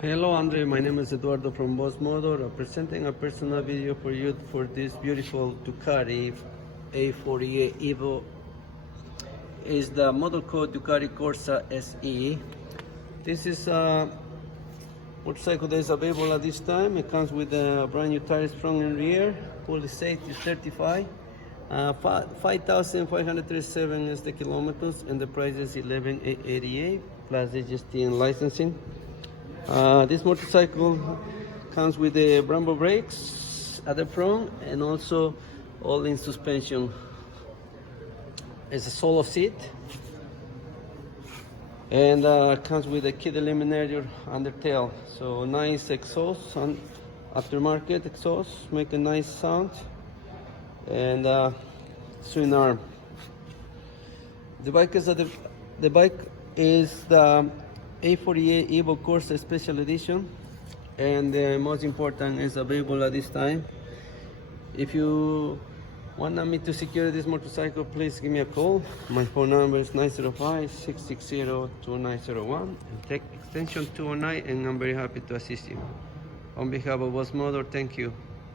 Hello Andre, my name is Eduardo from Boss Motor, presenting a personal video for you for this beautiful Ducati A48 EVO. Is the model code Ducati Corsa SE. This is a motorcycle that is available at this time. It comes with a brand new tires front and rear, fully safety certified. 5,537 is the kilometers, and the price is 11,888 plus HST and licensing. This motorcycle comes with the Brembo brakes at the front and also all-in suspension. It's a solo seat and comes with a kit eliminator undertail. So nice exhaust, aftermarket exhaust, make a nice sound, and swing arm. The bike is the A48 EVO Corsa Special Edition, and the most important is available at this time. If you want me to secure this motorcycle, please give me a call. My phone number is 905-660-2901, take extension 209, and I'm very happy to assist you. On behalf of Boss Motor, thank you.